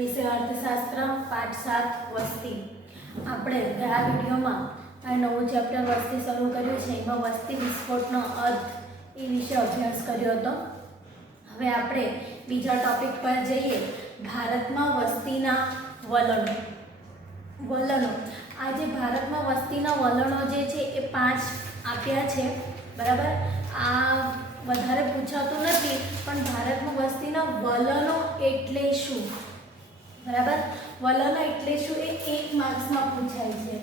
વિષય અર્થશાસ્ત્ર પાઠ 7 વસ્તી। આપણે ગયા વિડીયોમાં આ નવું ચેપ્ટર વસ્તી શરૂ કર્યું છે, એમાં વસ્તી વિસ્ફોટનો અર્થ એ વિશે અભ્યાસ કર્યો હતો। હવે આપણે બીજા ટોપિક પર જઈએ, ભારતમાં વસ્તીના વલણો। આજે ભારતમાં વસ્તીના વલણો જે છે એ 5 આપ્યા છે, બરાબર। આ વધારે પૂછાતું નથી, પણ ભારતમાં વસ્તીના વલણો એટલે શું, બરાબર। વલણો એટલે શું એ 1 માર્ક્સમાં પૂછાય છે।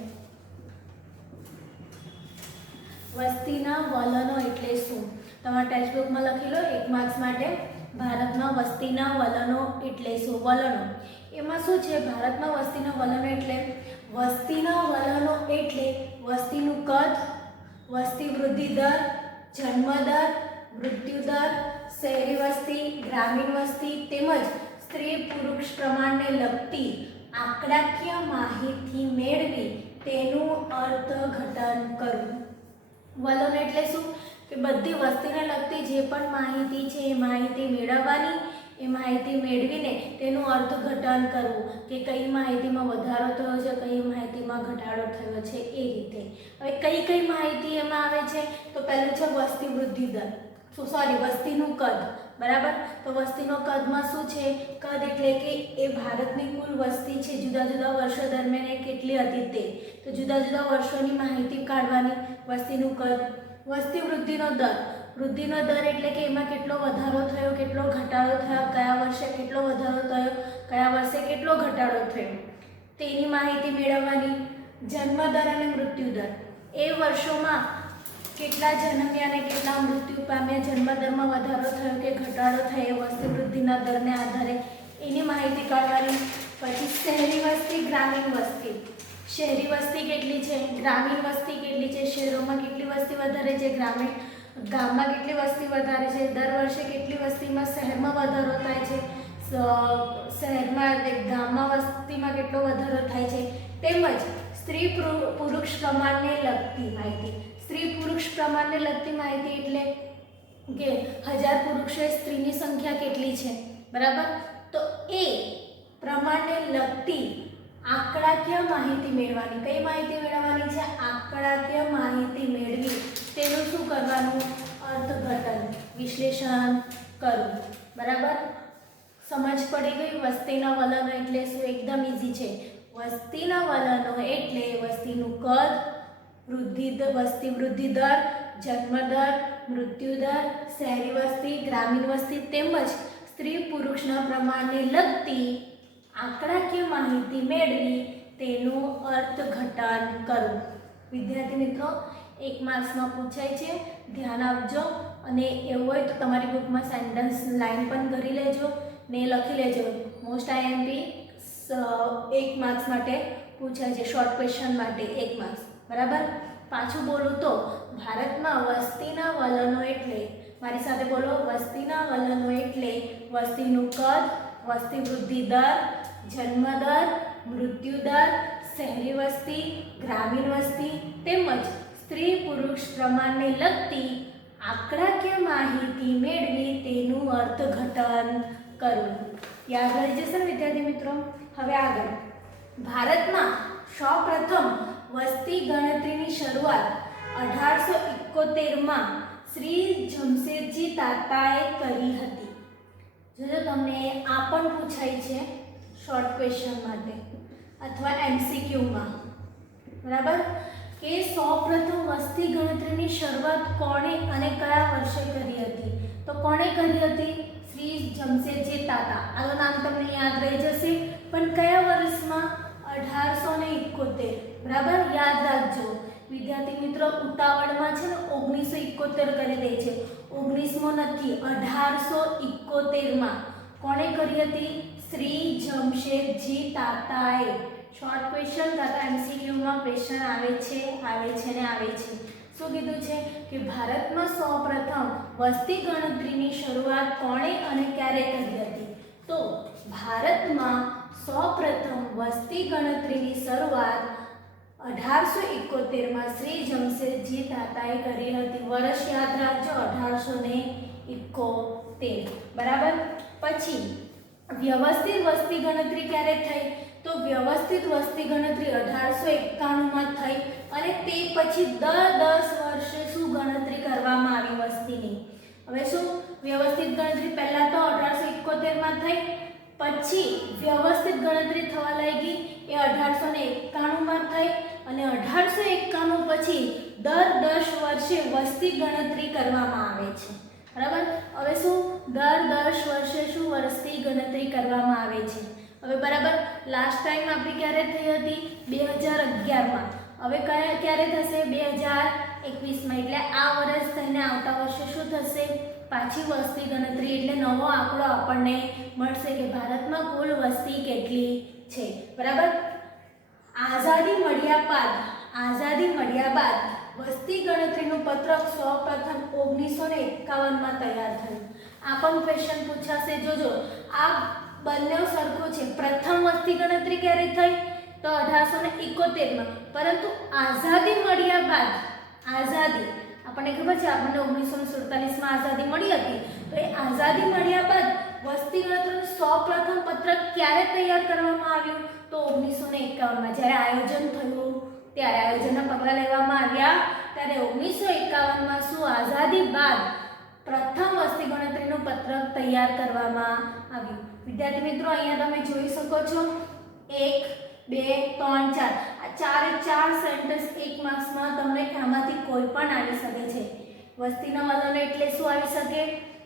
વસ્તીના વલણો એટલે શું તમારા ટેક્સ્ટ બુકમાં લખેલો 1 માર્ક્સ માટે। ભારતમાં વસ્તીના વલણો એટલે શું? વલણો એમાં શું છે? ભારતમાં વસ્તીના વલણો એટલે વસ્તીના વલણો એટલે વસ્તીનું કદ, વસ્તી વૃદ્ધિ દર, જન્મ દર, મૃત્યુ દર, શહેરી વસ્તી, ગ્રામીણ વસ્તી તેમજ સ્ત્રી પુરુષ પ્રમાણને લગતી આંકડાકીય માહિતી મેળવી તેનું અર્થઘટન કરવું। વલણ એટલે શું કે બધી વસ્તીને લગતી જે પણ માહિતી છે એ માહિતી મેળવવાની, એ માહિતી મેળવીને તેનું અર્થઘટન કરવું કે કઈ માહિતીમાં વધારો થયો છે, કઈ માહિતીમાં ઘટાડો થયો છે, એ રીતે। હવે કઈ માહિતી એમાં આવે છે? તો પહેલું છે વસ્તી વૃદ્ધિ દર, વસ્તીનું કદ, બરાબર। તો વસ્તીનો કદમાં શું છે? કદ એટલે કે એ ભારતની કુલ વસ્તી છે, જુદા જુદા વર્ષો દરમિયાન એ કેટલી હતી તે, તો જુદા જુદા વર્ષોની માહિતી કાઢવાની, વસ્તીનું કદ। વસ્તી વૃદ્ધિનો દર, વૃદ્ધિનો દર એટલે કે એમાં કેટલો વધારો થયો, કેટલો ઘટાડો થયો, કયા વર્ષે કેટલો વધારો થયો, કયા વર્ષે કેટલો ઘટાડો થયો, તેની માહિતી મેળવવાની। જન્મ દર અને મૃત્યુ દર, એ વર્ષોમાં કેટલા જન્મ્યા અને કેટલા મૃત્યુ પામ્યા, જન્મ દરમાં વધારો થયો કે ઘટાડો થયો વસ્તી વૃદ્ધિના દરને આધારે, એની માહિતી કાઢવાની। પછી શહેરી વસ્તી, ગ્રામીણ વસ્તી, શહેરી વસ્તી કેટલી છે, ગ્રામીણ વસ્તી કેટલી છે, શહેરોમાં કેટલી વસ્તી વધારે છે, ગામમાં કેટલી વસ્તી વધારે છે, દર વર્ષે કેટલી વસ્તીમાં શહેરમાં વધારો થાય છે, ગામમાં વસ્તીમાં કેટલો વધારો થાય છે, તેમજ સ્ત્રી પુરુષ પ્રમાણને લગતી માહિતી। સ્ત્રી પુરુષ પ્રમાણને લગતી માહિતી એટલે કે 1000 પુરુષોએ સ્ત્રીની સંખ્યા કેટલી છે, બરાબર। તો એ પ્રમાણને લગતી આંકડાકીય માહિતી મેળવવાની। કઈ માહિતી મેળવવાની છે? આંકડાકીય માહિતી મેળવી તેનું શું કરવાનું? અર્થઘટન, વિશ્લેષણ કરવું, બરાબર। સમજ પડી ગઈ? વસ્તીના વલણો એટલે શું? એકદમ ઈઝી છે। વસ્તીના વલણો એટલે વસ્તીનું કદ, વસ્તી વૃદ્ધિ દર, જન્મ દર, મૃત્યુ દર, શહેરી વસ્તી, ગ્રામીણ વસ્તી તેમજ સ્ત્રી પુરુષના પ્રમાણને લગતી આંકડાકીય માહિતી મેળવી તેનું અર્થઘટન કરવું। વિદ્યાર્થી મિત્રો, 1 માર્ક્સમાં પૂછાય છે, ધ્યાન આપજો। અને એવું હોય તો તમારી બુકમાં સેન્ટેન્સ લાઈન પણ કરી લેજો ને લખી લેજો। મોસ્ટ આઈએમપી 1 માર્ક્સ માટે પૂછાય છે, શોર્ટ ક્વેશ્ચન માટે 1 માર્ક્સ, બરાબર। પાછું બોલું તો ભારતમાં વસ્તીના વલણો એટલે, મારી સાથે બોલો, વસ્તીના વલણો એટલે વસ્તીનું કદ, વસ્તી વૃદ્ધિ દર, જન્મ દર, મૃત્યુ દર, શહેરી વસ્તી, ગ્રામીણ વસ્તી તેમજ સ્ત્રી પુરુષ પ્રમાણને લગતી આંકડાકીય માહિતી મેળવી તેનું અર્થઘટન કરવું। યાદ રહી જશે ને વિદ્યાર્થી મિત્રો? હવે આગળ, ભારતમાં સૌપ્રથમ વસ્તી ગણતરીની શરૂઆત 1871માં શ્રી જમશેદજી તાતાએ કરી હતી। જો તમને આ પણ પૂછાય છે શોર્ટ ક્વેશ્ચન માટે અથવા એમસીક્યુમાં, બરાબર, કે સૌપ્રથમ વસ્તી ગણતરીની શરૂઆત કોણે અને કયા વર્ષે કરી હતી? તો કોણે કરી હતી? શ્રી જમશેદજી તાતા। આનું નામ તમને યાદ રહી જશે, પણ કયા વર્ષમાં? 1871, બરાબર, યાદ રાખજો વિદ્યાર્થી મિત્રો। ઉતાવળમાં છે ને 1971 કરી દે છે, 19મો નથી, 1871માં કોણે કરી હતી? શ્રી જમશેદજી તાતાએ। શોર્ટ ક્વેશ્ચન તથા એમસીક્યુમાં ક્વેશ્ચન આવે છે ને આવે છે। શું કીધું છે કે ભારતમાં સૌપ્રથમ વસ્તી ગણતરીની શરૂઆત કોણે અને ક્યારે કરી હતી? તો ભારતમાં સૌપ્રથમ વસ્તી ગણતરીની શરૂઆત 1871માં શ્રી જમશેદજી તાતાએ કરી હતી। વર્ષ યાદ રાખજો, 1871, બરાબર। પછી વ્યવસ્થિત વસ્તી ગણતરી ક્યારે થઈ? તો વ્યવસ્થિત વસ્તી ગણતરી 1891 માં થઈ અને તે પછી દર 10 વર્ષે શું ગણતરી કરવામાં આવી વસ્તીની? હવે શું વ્યવસ્થિત ગણતરી પહેલા તો 1871 માં થઈ, પછી વ્યવસ્થિત ગણતરી થવા લાગી એ 1891 માં થઈ અને 1891 પછી દર 10 વર્ષે વસ્તી ગણતરી કરવામાં આવે છે, બરાબર. હવે શું દર 10 વર્ષે શું વસ્તી ગણતરી કરવામાં આવે છે? હવે બરાબર લાસ્ટ ટાઈમ આપણી ક્યારે થઈ હતી? 2011 માં. હવે ક્યારે થશે? 2021 માં. એટલે આ વર્ષ થઈને આવતા વર્ષે શું થશે? પાછી વસ્તી ગણતરી એટલે નવો આંકડો આપણને મળશે કે ભારતમાં કુલ વસ્તી કેટલી છે, બરાબર. આઝાદી મળ્યા બાદ વસ્તી ગણતરીનું પત્રક સૌપ્રથમ 1951 માં તૈયાર થયું. આ પણ ક્વેશ્ચન પૂછાશે, જોજો. આ બંને સરખું છે. પ્રથમ વસ્તી ગણતરી ક્યારે થઈ? તો 1871 માં. પરંતુ આઝાદી મળ્યા બાદ, આઝાદી આપણને ખબર છે, આપણને 1947 માં આઝાદી મળી હતી. તો એ આઝાદી મળ્યા બાદ વસ્તી ગણતરીનું સૌપ્રથમ પત્રક ક્યારે તૈયાર કરવામાં આવ્યું? તો 1951 માં. જ્યારે આયોજન થયું ત્યારે, આયોજનના પગલાં લેવામાં આવ્યા ત્યારે 1951 માં શું આઝાદી બાદ પ્રથમ વસ્તી ગણતરીનું પત્રક તૈયાર કરવામાં આવ્યું. વિદ્યાર્થી મિત્રો, અહીંયા તમે જોઈ શકો છો 1 2 3 4 આ ચાર સેન્ટેન્સ 1 માર્ક્સમાં તમને આમાંથી કોઈ પણ આવી શકે છે. વસ્તીના વલણ એટલે શું આવી શકે?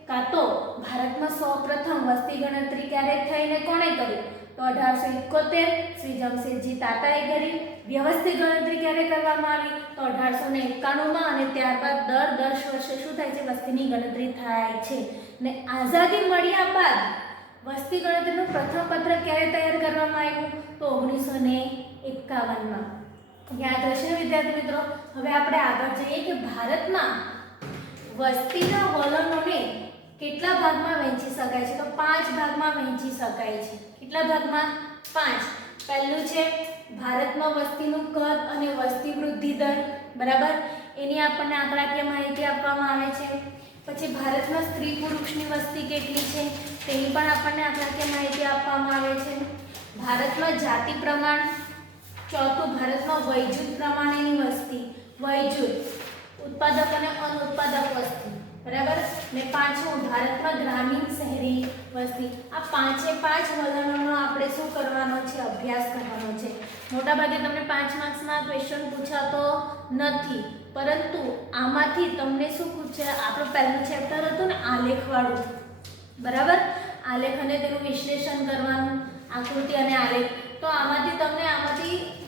કાં તો ભારતમાં સૌપ્રથમ વસ્તી ગણતરી ક્યારે થઈ ને કોણે કરી? તો 1871 શ્રી જમશેદજી તાતાએ કરી. વ્યવસ્થિત ગણતરી ક્યારે કરવામાં આવી? તો 1891 માં અને ત્યારબાદ દર 10 વર્ષે શું થાય છે? વસ્તીની ગણતરી થાય છે. ને આઝાદી મળ્યા બાદ વસ્તી ગણતરીનું પ્રથમ પત્રક ક્યારે તૈયાર કરવામાં આવ્યું? તો 1951 માં. યાદ રહેશે વિદ્યાર્થી મિત્રો. હવે આપણે આગળ જઈએ કે ભારતમાં વસ્તીના વલણોને કેટલા ભાગમાં વહેંચી શકાય છે? તો 5 ભાગમાં વહેંચી શકાય છે. કેટલા ભાગમાં? 5. પહેલું છે ભારતમાં વસ્તીનું કદ અને વસ્તી વૃદ્ધિ દર, બરાબર. એની આપણને આંકડાકીય માહિતી આપવામાં આવે છે. પછી ભારતમાં સ્ત્રી પુરુષની વસ્તી કેટલી છે તેની પણ આપણને આંકડાકીય માહિતી આપવામાં આવે છે. ભારતમાં જાતિ પ્રમાણ. ચોથું, ભારતમાં વયજૂથ પ્રમાણેની વસ્તી, વયજૂથ, ઉત્પાદક અને અનુત્પાદક વસ્તી, બરાબર. ને પાંચમું, ભારતમાં ગ્રામીણ શહેરી વસ્તી. આ 5 વલણોનો આપણે શું કરવાનો છે? અભ્યાસ કરવાનો છે. મોટાભાગે તમને 5 માર્ક્સમાં ક્વેશ્ચન પૂછાતો નથી, પરંતુ આમાંથી તમને શું પૂછે? આપણું પહેલું ચેપ્ટર હતું ને આલેખવાળું, બરાબર. આલેખ અને તેનું વિશ્લેષણ કરવાનું, આકૃતિ અને આલેખ. તો આમાંથી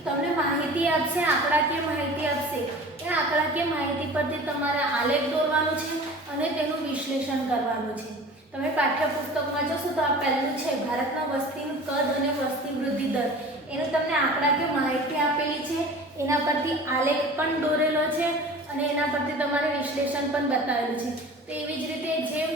તમને માહિતી આપશે, આંકડાકીય માહિતી આપશે. એ આંકડાકીય માહિતી પરથી તમારે આલેખ દોરવાનું છે અને તેનું વિશ્લેષણ કરવાનું છે. તમે પાઠ્યપુસ્તકમાં જોશો તો આ પહેલું છે ભારતના વસ્તીનું કદ અને વસ્તી વૃદ્ધિ દર. એનું તમને આંકડાકીય માહિતી આપેલી છે, એના પરથી આલેખ પણ દોરેલો છે અને એના પરથી તમારે વિશ્લેષણ પણ બતાવેલું છે. તો એવી જ રીતે જેમ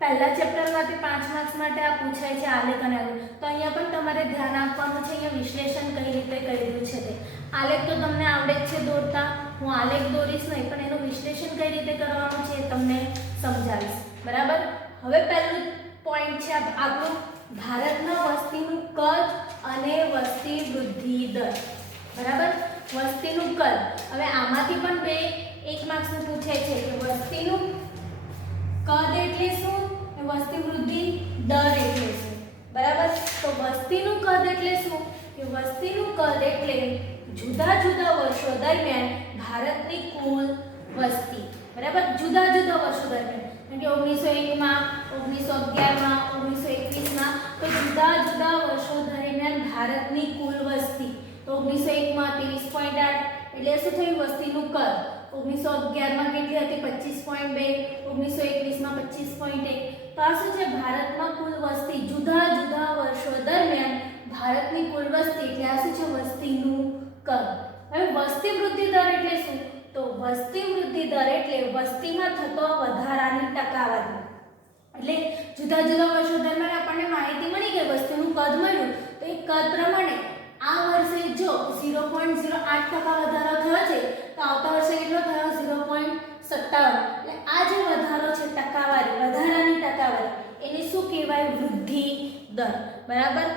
પહેલા ચેપ્ટરમાંથી 5 માર્ક્સ માટે આ પૂછાય છે આલેખ અને આલેખ, તો અહીંયા પણ તમારે ધ્યાન આપવાનું છે. અહીંયા વિશ્લેષણ કઈ રીતે કરેલું છે તે. આલેખ તો તમને આવડે જ છે દોરતા, હું આલેખ દોરીશ નહીં, પણ એનું વિશ્લેષણ કઈ રીતે કરવાનું છે એ તમને સમજાવીશ, બરાબર. હવે પહેલું પોઈન્ટ છે આપણું ભારતના વસ્તીનું કદ અને વસ્તી વૃદ્ધિ દર, બરાબર. વસ્તીનું કદ. હવે આમાંથી પણ 1 માર્ક્સનું પૂછાય છે કે વસ્તીનું કદ એટલે શું, વસ્તી વૃદ્ધિ દર એટલે શું, બરાબર. તો વસ્તીનું કદ એટલે શું? કે વસ્તીનું કદ એટલે જુદા જુદા વર્ષો દરમિયાન ભારતની કુલ વસ્તી, બરાબર. જુદા જુદા વર્ષો દરમિયાન, જેમ કે 1901 માં, 1911 માં, 1921 માં, તો જુદા જુદા વર્ષો દરમિયાન ભારતની કુલ વસ્તી. તો 1901 માં 23.8 એટલે શું થયું? વસ્તીનું કદ. 1911 માં કેટલી હતી? 25.2. 1921 માં 25.1. તો આ શું છે? ભારતમાં કુલ વસ્તી જુદા જુદા વર્ષો દરમિયાન ભારતની કુલ વસ્તી એટલે આ શું છે? વસ્તીનું કદ. હવે વસ્તી વૃદ્ધિ દર એટલે શું? તો વસ્તી વૃદ્ધિ દર એટલે વસ્તીમાં થતો વધારાની ટકાવારી. એટલે જુદા જુદા વર્ષો દરમિયાન આપણને માહિતી મળી કે વસ્તીનું કદ મળ્યું, તો એ કદ પ્રમાણે આ વર્ષે જો 0.08% વધારો થયો છે તો આવતા વર્ષે કેટલો થયો? 0.57. એટલે આ જે વધારો છે ટકાવારી, વધારાની ટકાવારી, એને શું કહેવાય? વૃદ્ધિ દર બરાબર.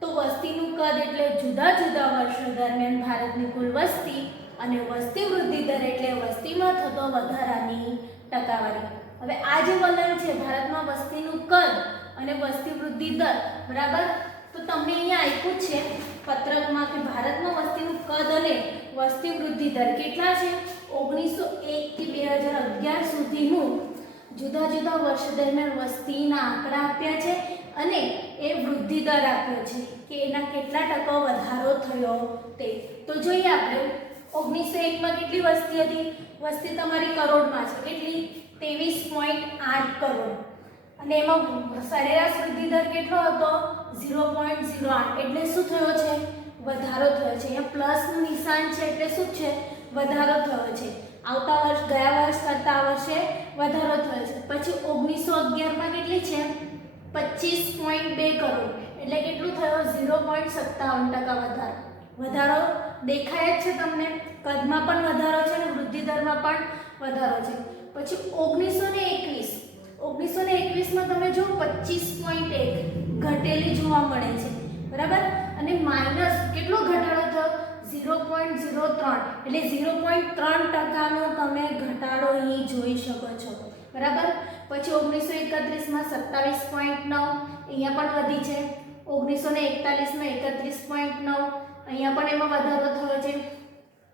તો વસ્તીનું કદ એટલે જુદા જુદા વર્ષો દરમિયાન ભારતની કુલ વસ્તી અને વસ્તી વૃદ્ધિ દર એટલે વસ્તીમાં થતો વધારાની ટકાવારી. હવે આ જે વલણ છે ભારતમાં વસ્તીનું કદ અને વસ્તી વૃદ્ધિ દર બરાબર, તો તમને અહીંયા આપ્યું છે પત્રકમાં કે ભારતમાં વસ્તીનું કદ અને વસ્તી વૃદ્ધિ દર કેટલા છે. 1901 થી 2011 સુધીનું જુદા જુદા વર્ષ દરમિયાન વસ્તીના આંકડા આપ્યા છે અને એ વૃદ્ધિ દર આપ્યો છે કે એના કેટલા ટકા વધારો થયો તે. તો જોઈએ આપણે 1901 માં કેટલી વસ્તી હતી. વસ્તી તમારી કરોડમાં છે, કેટલી 23.8 કરોડ અને એમાં સરેરાશ વૃદ્ધિ દર કેટલો હતો 0.08. એટલે શું થયો છે વધારો થયો છે. અહીંયા પ્લસનું નિશાન છે એટલે શું છે વધારો થયો છે. આવતા વર્ષ ગયા વર્ષ કરતા આ વર્ષે વધારો થયો છે. પછી 1911 માં કેટલી છે 25.2 કરોડ એટલે કેટલું થયો 0.57% વધારો દેખાય જ છે તમને. કદમાં પણ વધારો છે અને વૃદ્ધિ દરમાં પણ વધારો છે. પછી 1921 માં તમે જો 25.1 ઘટેલી જોવા મળે છે બરાબર. અને માઇનસ કેટલો ઘટાડો થયો 0.03 એટલે 0.3%નો તમે ઘટાડો અહીં જોઈ શકો છો બરાબર. પછી 1931 માં 27.9 અહીંયા પણ વધી છે. 1941 માં 31.9 અહીંયા પણ એમાં વધારો થયો છે.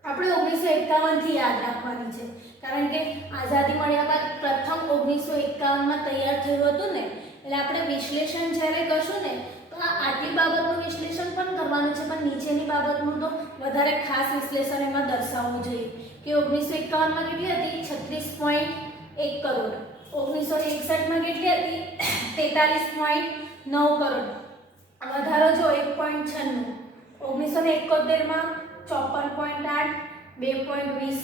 આપણે 1951 થી યાદ રાખવાની છે કારણ કે આઝાદી મળ્યા બાદ પ્રથમ 1951 માં તૈયાર થયું હતું ને, એટલે આપણે વિશ્લેષણ જ્યારે કરશું ને તો આટલી બાબતનું વિશ્લેષણ પણ કરવાનું છે, પણ નીચેની બાબતનું તો વધારે ખાસ વિશ્લેષણ એમાં દર્શાવવું જોઈએ કે 1951 માં કેટલી હતી 36.1 કરોડ, 1961 માં કેટલી હતી 43.9 કરોડ, વધારો જો 1.96, 1971 માં 54.8, 2.20,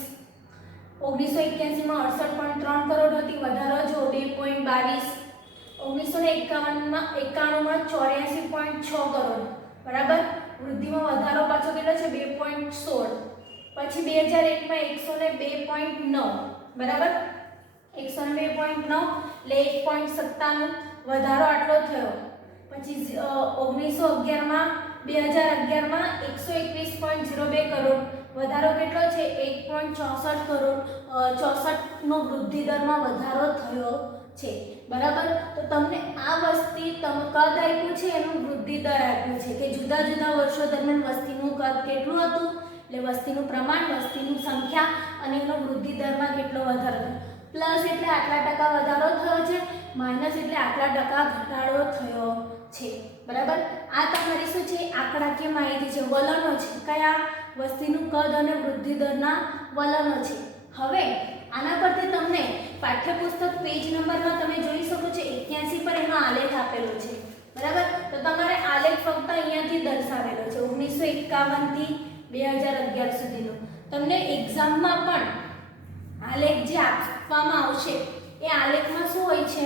1981 માં 68.3 કરોડ હતી, વધારો જો 2.22, 1991 માં 84.6 કરોડ બરાબર. વૃદ્ધિમાં વધારો પાછો કેટલો છે 2.16. પછી 2001 માં 102.9 બરાબર, 102.9 એટલે 1.97 વધારો આટલો થયો. પછી 2011 માં 121.02 કરોડ, વધારો કેટલો છે 1.64 કરોડ, 64 નો વૃદ્ધિ દરમાં વધારો થયો છે બરાબર. તો તમને આ વસ્તી કદ આપ્યું છે એનું વૃદ્ધિ દર આપ્યું છે કે જુદા જુદા વર્ષો દરમિયાન વસ્તીનું કદ કેટલું હતું, એટલે વસ્તીનું પ્રમાણ, વસ્તીની સંખ્યા અને એનો વૃદ્ધિ દરમાં કેટલો વધારો થયો. પ્લસ એટલે આટલા ટકા વધારો થયો છે, માઇનસ એટલે આટલા ટકા ઘટાડો થયો છે બરાબર. આ તમારી શું છે આંકડાકીય માહિતી છે, વલણો છે, કયા વસ્તીનું કદ અને વૃદ્ધિ દરના વલણો છે. હવે આના પરથી તમને પાઠ્યપુસ્તક પેજ નંબરમાં તમે જોઈ શકો છો 81 પર એનો આલેખ આપેલો છે બરાબર. તો તમારે આલેખ ફક્ત અહીંયાથી દર્શાવેલો છે 1951 થી 2011 સુધીનો. તમને એક્ઝામમાં પણ આલેખ જે આપવામાં આવશે એ આલેખમાં શું હોય છે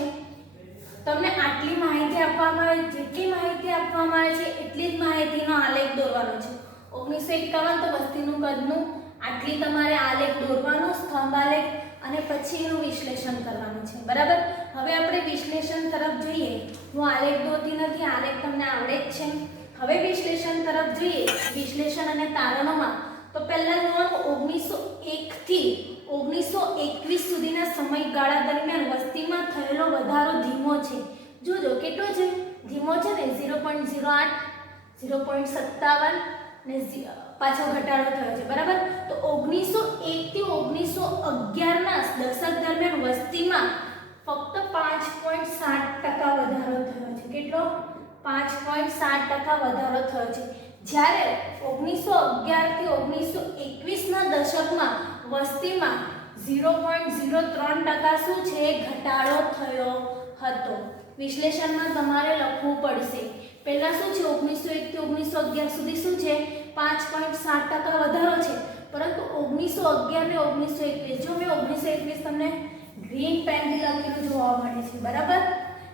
તમને આટલી માહિતી આપવામાં આવે, જેટલી માહિતી આપવામાં આવે છે એટલી જ માહિતીનો આલેખ દોરવાનો છે. 1951 તો વસ્તીનું કદનું આટલી તમારે આલેખ દોરવાનો, સ્તંભ આલેખ, અને પછી એનું વિશ્લેષણ કરવાનું છે બરાબર. હવે આપણે વિશ્લેષણ તરફ જોઈએ. હું આલેખ દોરતી નથી, આલેખ તમને આવડે જ છે. હવે વિશ્લેષણ તરફ જોઈએ. વિશ્લેષણ અને તારણોમાં તો પહેલા જોવાનું 1901 થી 1921 સુધીના સમયગાળા દરમિયાન વસ્તીમાં થયેલો વધારો ધીમો છે. જોજો કેટલો છે ધીમો છે ને 0.08, 0.57 ને પાછો ઘટાડો થયો છે બરાબર. તો 1901 થી 1911 ના દશક દરમિયાન વસ્તીમાં ફક્ત 5.7% વધારો થયો છે. કેટલો 5.7% વધારો થયો છે. જ્યારે 1911 થી 1921 ના દશકમાં વસ્તીમાં 0.03% શું છે ઘટાડો થયો હતો. વિશ્લેષણમાં તમારે લખવું પડશે. પહેલા શું છે 1901 થી 1911 સુધી શું છે 5.7% વધારો છે, પરંતુ 1911 ને 1921 જો મેં 1921 તમને ગ્રીન પેનથી લખેલું જોવા મળે છે બરાબર,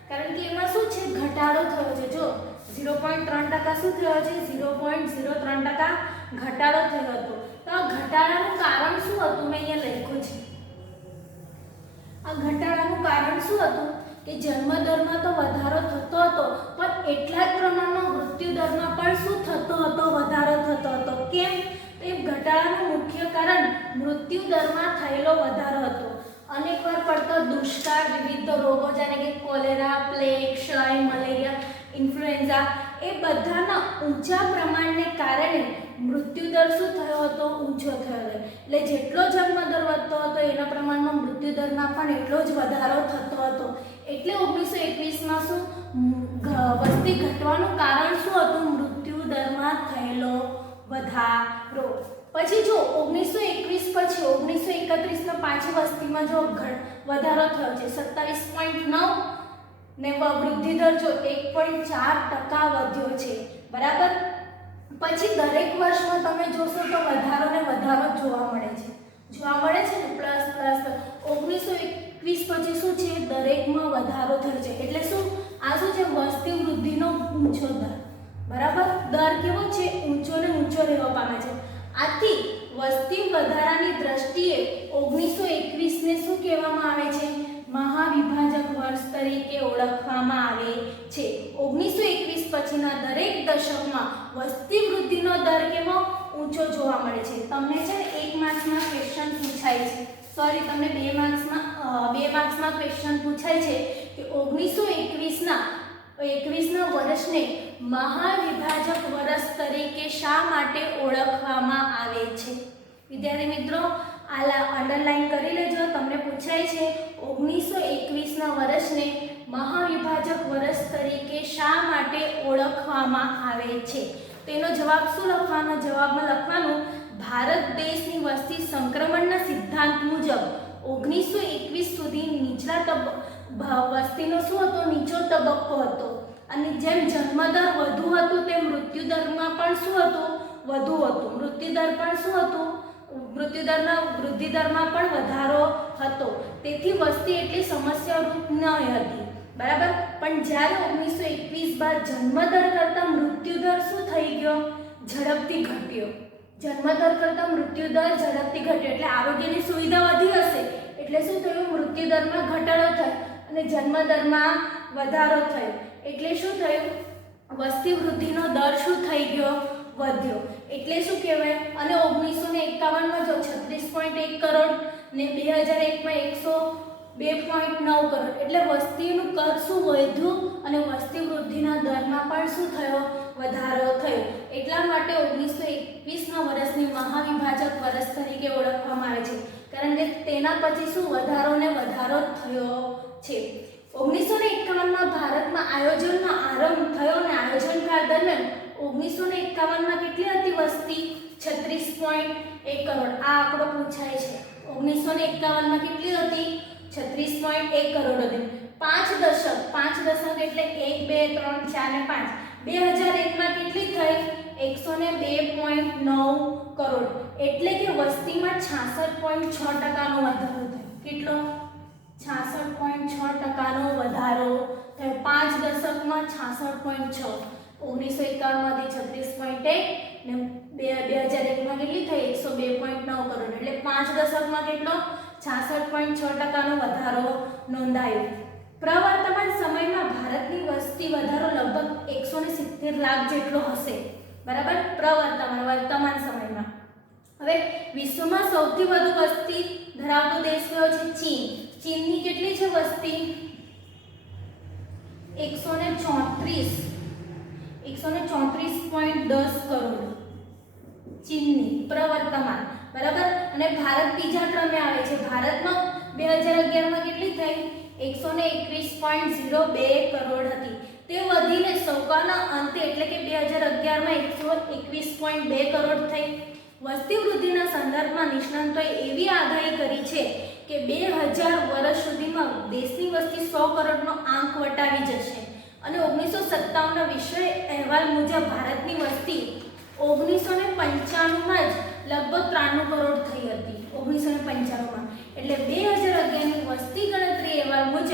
કારણ કે એમાં શું છે ઘટાડો થયો છે. જો 0.3% શું થયો છે 0.03% ઘટાડો થયો હતો. તો આ ઘટાડાનું કારણ શું હતું મેં અહીંયા લખ્યું છે. આ ઘટાડાનું કારણ શું હતું કે જન્મદરમાં તો વધારો થતો હતો, પણ એટલા જ પ્રમાણમાં મૃત્યુદરમાં પણ શું થતો હતો? વધારો થતો હતો. કેમ? તો એ ઘટાડાનું મુખ્ય કારણ મૃત્યુદરમાં થયેલો વધારો હતો. અનેકવાર પડતો દુષ્કાળ, વિવિધ રોગો જેને કે કોલેરા, પ્લેગ, ક્ષય, મલેરિયા, ઇન્ફ્લુએન્ઝા એ બધાના ઊંચા પ્રમાણને કારણે મૃત્યુદર શું થયો હતો? ઊંચો થયો હતો. એટલે જેટલો જન્મદર વધતો હતો એના પ્રમાણમાં મૃત્યુદરમાં પણ એટલો જ વધારો થતો હતો. એટલે 1921માં શું વસ્તી ઘટવાનું કારણ શું હતું? મૃત્યુદરમાં થયેલો વધારો. પછી જો 1921 પછી 1931માં પાછી વસ્તીમાં જો વધારો થયો છે 27.9 ને વૃદ્ધિ દર જો 1.4% વધ્યો છે. બરાબર. પછી દરેક વર્ષમાં તમે જોશો તો વધારો ને વધારો જોવા મળે છે ને પ્લસ 1921 પછી શું છે? દરેકમાં વધારો થયો છે. એટલે શું? આ શું છે? વસ્તી વૃદ્ધિનો ઊંચો દર. બરાબર. દર કેવો છે? ઊંચો ને ઊંચો રહેવા પામે છે. આથી વસ્તી વધારાની દ્રષ્ટિએ 1921 ને શું કહેવામાં આવે છે? મહાવિભાજક વર્ષ તરીકે ઓળખવામાં આવે છે. 1921 પછીના દરેક દશકમાં વસ્તી વૃદ્ધિનો દર કેવો? ઊંચો જોવા મળે છે. તમને છે ને 1 માર્ક્સમાં ક્વેશ્ચન પૂછાય છે, સોરી તમને 2 માર્ક્સમાં ક્વેશ્ચન પૂછાય છે કે 1921ના વર્ષને મહાવિભાજક વર્ષ તરીકે શા માટે ઓળખવામાં આવે છે? વિદ્યાર્થી મિત્રો અંડરલાઈન કરી લેજો. તમને પૂછાય છે 1921ના વર્ષને મહાવિભાજક વર્ષ તરીકે શા માટે ઓળખવામાં આવે છે? તેનો જવાબ શું લખવાનો? જવાબમાં લખવાનું ભારત દેશની વસ્તી સંક્રમણના સિદ્ધાંત મુજબ 1921 સુધી નીચલા વસ્તીનો શું હતો? નીચો તબક્કો હતો. અને જેમ જન્મદર વધુ હતું તેમ મૃત્યુદરમાં પણ શું હતું? વધુ હતું. મૃત્યુદર પણ શું હતું? મૃત્યુદરના વૃદ્ધિ દરમાં પણ વધારો હતો. તેથી વસ્તી એટલી સમસ્યારૂપ ન હતી. બરાબર. પણ જ્યારે 1921 બાદ જન્મદર કરતા મૃત્યુદર શું થઈ ગયો? ઝડપથી ઘટ્યો. જન્મદર કરતા મૃત્યુદર ઝડપથી ઘટ્યો. એટલે આરોગ્યની સુવિધા વધી હશે એટલે શું થયું? મૃત્યુદરમાં ઘટાડો થયો અને જન્મદરમાં વધારો થયો. એટલે શું થયું? વસ્તી વૃદ્ધિનો દર શું થઈ ગયો? વધ્યો. એટલે શું કહેવાય? અને 1951માં જો 36.1 કરોડ ને 2001માં 102.9 કરોડ. એટલે વસ્તીનું કદ શું વધ્યું અને વસ્તી વૃદ્ધિના દરમાં પણ શું થયો? વધારો થયો. એટલા માટે 1921ના વર્ષને મહાવિભાજક વર્ષ તરીકે ઓળખવામાં આવે છે. કારણ કે તેના પછી શું વધારો ને વધારો થયો છે. 1951માં ભારતમાં આયોજનનો આરંભ થયો અને આયોજનકાળ દરમિયાન 1951માં કેટલી હતી વસ્તી? 36.1 કરોડ. આ આંકડો પૂછાય છે. 1951માં કેટલી હતી? 36.1 કરોડ હતી. 5 દશક એટલે 1 2 3 4 ને 5. 2001માં કેટલી થઈ? 102.9 કરોડ. એટલે કે વસ્તીમાં 66.6%નો વધારો થયો. કેટલો? 66.6%નો વધારો થયો. 5 દશકમાં 66.6. 1951માંથી 36.1 ને 2001માં કેટલી થઈ? 102.9 કરોડ. એટલે 5 દશકમાં કેટલો? 66.6%નો વધારો નોંધાયો. પ્રવર્તમાન સમયમાં ભારતની વસ્તી વધારો લગભગ 170 લાખ જેટલો હશે. બરાબર. વર્તમાન સમયમાં. હવે વિશ્વમાં સૌથી વધુ વસ્તી ધરાવતો દેશ કયો છે? ચીન. ચીનની કેટલી છે વસ્તી? 134.10 કરોડ ચીનની પ્રવર્તમાન. બરાબર. અને ભારત બીજા ક્રમે આવે છે. ભારતમાં 2011માં કેટલી થઈ? 121.02 કરોડ હતી. તે વધીને સૌકાના અંતે એટલે કે 2011માં 121.2 કરોડ થઈ. વસ્તી વૃદ્ધિના સંદર્ભમાં નિષ્ણાંતોએ એવી આગાહી કરી છે કે 2000 વર્ષ સુધીમાં દેશની વસ્તી 100 કરોડનો આંક વટાવી જશે. અને 1957ના વિશ્વ અહેવાલ મુજબ ભારતની વસ્તી 1995માં જ લગભગ 93 કરોડ થઈ હતી. 1995માં. એટલે 2011ની વસ્તી ગણતરી અહેવાલ મુજબ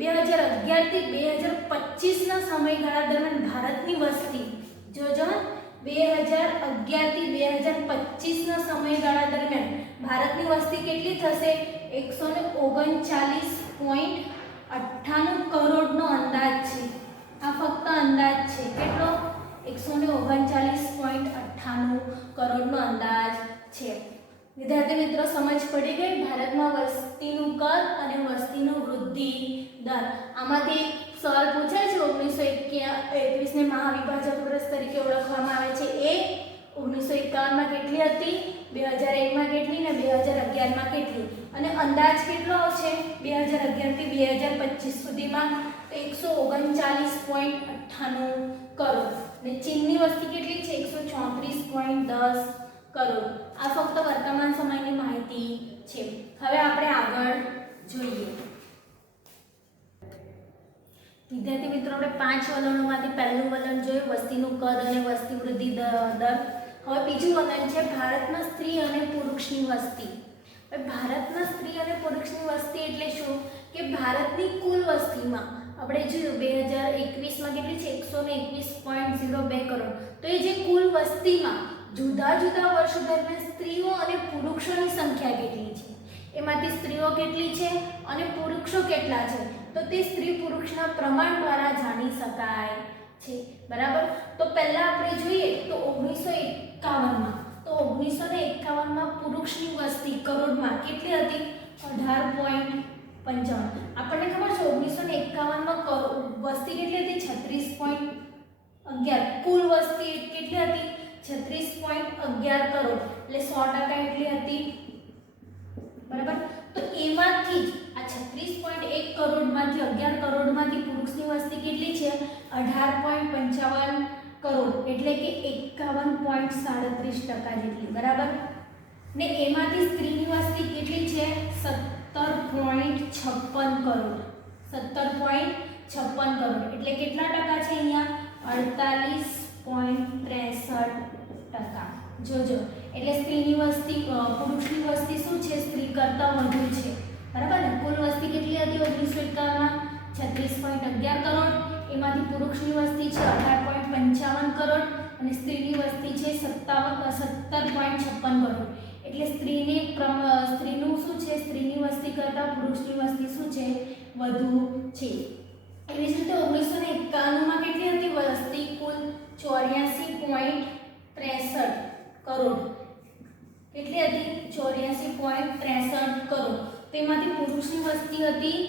2011 થી 2025ના સમયગાળા દરમિયાન ભારતની વસ્તી 2011 થી 2025ના સમયગાળા દરમિયાન ભારતની વસ્તી કેટલી થશે? 139.8 98 કરોડનો અંદાજ છે. આ ફક્ત અંદાજ છે. કેટલો? 139.98 કરોડનો અંદાજ છે. વિદ્યાર્થી મિત્રો સમજ પડી ગઈ? ભારતમાં વસ્તીનું કદ અને વસ્તીનો વૃદ્ધિ દર. આમાંથી સવાલ પૂછાય છે. 1921 ને મહાવિભાજક વર્ષ તરીકે ઓળખવામાં આવે છે. એ 1951 માં કેટલી હતી, 2001 માં કેટલી ને 2011 માં કેટલી, અને અંદાજ કેટલો આવશે 2011 થી 2025 સુધીમાં? 139.98 કરોડ. અને ચીનની વસ્તી કેટલી છે? 134.10 કરોડ. આ ફક્ત વર્તમાન સમયની માહિતી છે. હવે આપણે આગળ જોઈએ. વિદ્યાર્થી મિત્રો, આપણે 5 વલણોમાંથી પહેલું વલણ જોયું વસ્તીનું કદ અને વસ્તી વૃદ્ધિ દર. હવે બીજું વલણ છે ભારતમાં સ્ત્રી અને પુરુષની વસ્તી. હવે ભારતમાં સ્ત્રી અને પુરુષની વસ્તી એટલે શું? કે ભારતની કુલ વસ્તીમાં આપણે જોયું 2021માં કેટલી છે? 121.02 કરોડ. તો એ જે કુલ વસ્તીમાં જુદા જુદા વર્ષો દરમિયાન સ્ત્રીઓ અને પુરુષોની સંખ્યા કેટલી છે, એમાંથી સ્ત્રીઓ કેટલી છે અને પુરુષો કેટલા છે, તો તે સ્ત્રી પુરુષના પ્રમાણ દ્વારા જાણી શકાય છે. બરાબર? તો પહેલા આપણે જોઈએ તો 1951માં, તો 1951માં પુરુષની વસ્તી કરોડમાં કેટલી હતી? 18.55. આપણને ખબર છે 1951માં વસ્તી કેટલી હતી? 36.11. કુલ વસ્તી કેટલી હતી? 36.11 કરોડ. એટલે 100% એટલી હતી. બરાબર? તો એમાંથી આ 36.1 કરોડમાંથી 11 કરોડમાંથી પુરુષની વસ્તી કેટલી છે? 18.55 કરોડ. એટલે કે 51.37% જેટલી. બરાબર? ને એમાંથી સ્ત્રીની વસ્તી કેટલી છે? 17.56 કરોડ. 17.56 કરોડ. એટલે કેટલા ટકા છે અહીંયા? 48.63%. જોજો, એટલે સ્ત્રીની વસ્તી પુરુષની વસ્તી શું છે? સ્ત્રી કરતાં વધુ છે. બરાબર ને? કુલ વસ્તી કેટલી હતી 1951માં? 36.11 કરોડ. એમાંથી પુરુષની વસ્તી છે 18.55 કરોડ અને સ્ત્રીની વસ્તી છે 17.56 કરોડ. એટલે સ્ત્રીનું શું છે? સ્ત્રીની વસ્તી કરતાં પુરુષની વસ્તી શું છે? વધુ છે. એવી જ રીતે 1991માં કેટલી હતી વસ્તી? કુલ 84.63 કરોડ. કેટલી હતી? 84.63 કરોડ. તેમાંથી પુરુષની વસ્તી હતી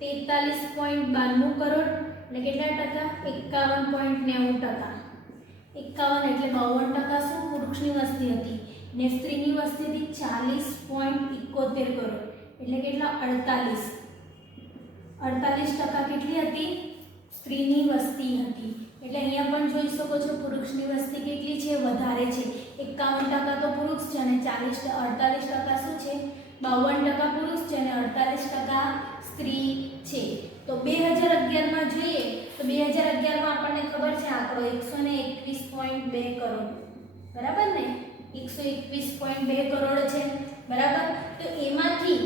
43.92 કરોડ. એટલે કેટલા ટકા? 51.90%. 51 એટલે 52% શું પુરુષની વસ્તી હતી, ને સ્ત્રીની વસ્તી હતી 40.71 કરોડ. એટલે કેટલા? 48% કેટલી હતી? સ્ત્રીની વસ્તી હતી. એટલે અહીંયા પણ જોઈ શકો છો પુરુષની વસ્તી કેટલી છે? વધારે છે. 51% તો પુરુષ છે અને 48% શું છે? 52% પુરુષ છે અને 48% સ્ત્રી છે. તો 2011માં જોઈએ તો 2011માં આપણને ખબર છે આંકડો 121.2 કરોડ. બરાબર ને? 121.2 કરોડ છે. બરાબર? તો એમાંથી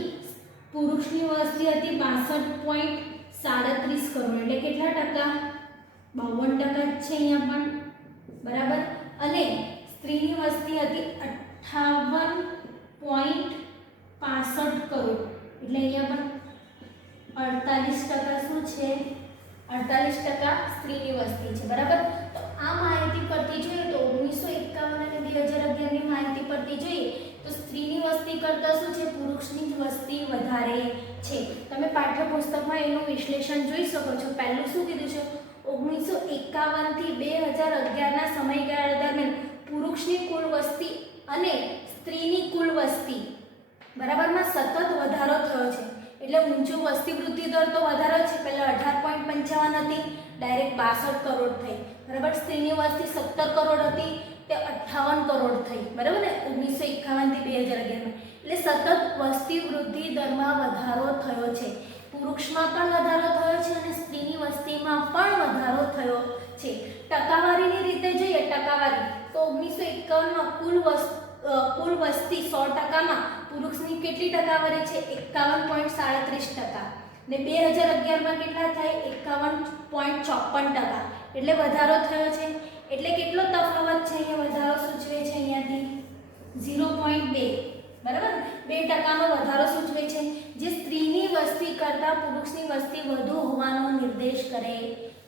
પુરુષની વસ્તી હતી 62.37 કરોડ. એટલે કેટલા ટકા? 52% છે અહીંયા પણ. બરાબર? અને સ્ત્રીની વસ્તી હતી 58.65 કરોડ. એટલે અહીંયા પણ 48% શું છે? 48% સ્ત્રીની વસ્તી છે. બરાબર? તો આ માહિતી પરથી જોઈએ તો 1951 અને 2011ની માહિતી પરથી જોઈએ તો સ્ત્રીની વસ્તી કરતાં શું છે? પુરુષની જ વસ્તી વધારે છે. તમે પાઠ્યપુસ્તકમાં એનું વિશ્લેષણ જોઈ શકો છો. પહેલું શું કીધું છે? 1951 થી 2011ના સમયગાળા દરમિયાન પુરુષની કુલ વસ્તી અને સ્ત્રીની કુલ વસ્તી બરાબરમાં સતત વધારો થયો છે. એટલે ઊંચો વસ્તી વૃદ્ધિ દર તો વધારો છે. પહેલા 18.55 હતી, ડાયરેક્ટ 62 કરોડ થઈ. બરાબર? સ્ત્રીની વસ્તી 17 કરોડ હતી, તે 58 કરોડ થઈ. બરાબર ને? 1951 થી 2011માં. એટલે સતત વસ્તી વૃદ્ધિ દરમાં વધારો થયો છે. પુરુષમાં પણ વધારો થયો છે અને સ્ત્રીની વસ્તીમાં પણ વધારો થયો છે. ટકાવારીની રીતે જોઈએ ટકાવારી તો 1951માં કુલ વસ્તી 100%માં પુરુષની કેટલી ટકાવારી છે? 51.37%. ને 2011માં કેટલા થાય? 51.54%. એટલે વધારો થયો છે. એટલે કેટલો તફાવત છે? અહીંયા વધારો સૂચવે છે અહીંયાથી 0.2. બરાબર? 2%નો વધારો સૂચવે છે. જે સ્ત્રીની વસ્તી કરતાં પુરુષની વસ્તી વધુ હોવાનો નિર્દેશ કરે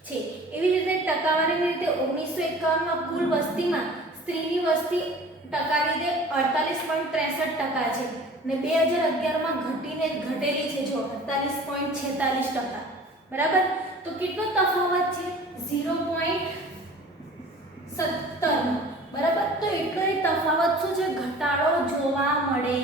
છે. એવી જ રીતે ટકાવારીની રીતે 1951માં કુલ વસ્તીમાં સ્ત્રીની વસ્તી ટકાની રીતે 48.63% છે ને 2011માં ઘટેલી છે જો 48.46%. બરાબર. તો કેટલો તફાવત છે 0.17. બરાબર. તો એટલો એ તફાવત શું છે ઘટાડો જોવા મળે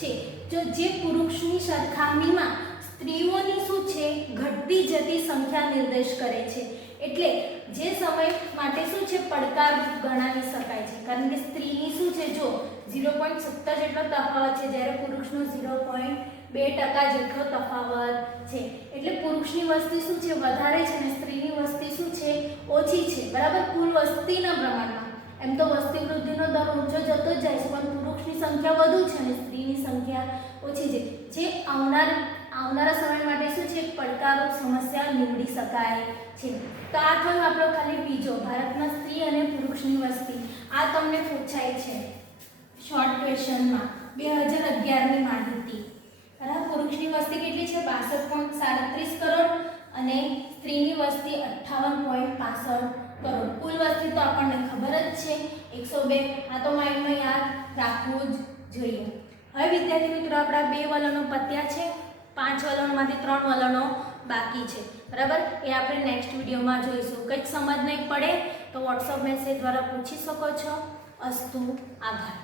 છે. જો જે પુરુષની સરખામણીમાં સ્ત્રીઓની શું છે ઘટતી જતી સંખ્યા નિર્દેશ કરે છે. એટલે જે સમય માટે શું છે પડકારરૂપ ગણાવી શકાય છે કારણ કે સ્ત્રીની શું છે જો 0.17 જેટલો તફાવત છે જ્યારે પુરુષનો 0.2% જેટલો તફાવત છે. એટલે પુરુષની વસ્તી શું છે વધારે છે અને સ્ત્રીની વસ્તી શું છે ઓછી છે. બરાબર. કુલ વસ્તીના પ્રમાણમાં એમ તો વસ્તી વૃદ્ધિનો દર ઊંચો જતો જ જાય છે પણ પુરુષની સંખ્યા વધુ છે અને સ્ત્રીની સંખ્યા ઓછી છે. જે આવનારા સમય માટે શું છે પડકારરૂપ સમસ્યા નીવડી શકાય છે. તો આ થયું આપણો ખાલી બીજો ભારતમાં સ્ત્રી અને પુરુષની વસ્તી. આ તમને પૂછાય છે શોર્ટ ક્વેશ્ચનમાં 2011ની માહિતી. બરાબર. પુરુષની વસ્તી કેટલી છે 62.37 કરોડ અને સ્ત્રીની વસ્તી 58.65 કરોડ. કુલ વસ્તી તો આપણને ખબર જ છે 102. આ તો માઇન્ડમાં યાદ રાખવું જ જોઈએ. હવે વિદ્યાર્થી મિત્રો આપણા 2 વલણો પત્યા છે. 5 વલણમાંથી 3 વલણો બાકી છે. બરાબર. એ આપણે નેક્સ્ટ વિડીયોમાં જોઈશું. કંઈક સમજ નહીં પડે તો વોટ્સઅપ મેસેજ દ્વારા પૂછી શકો છો. અસ્તુ. આભાર.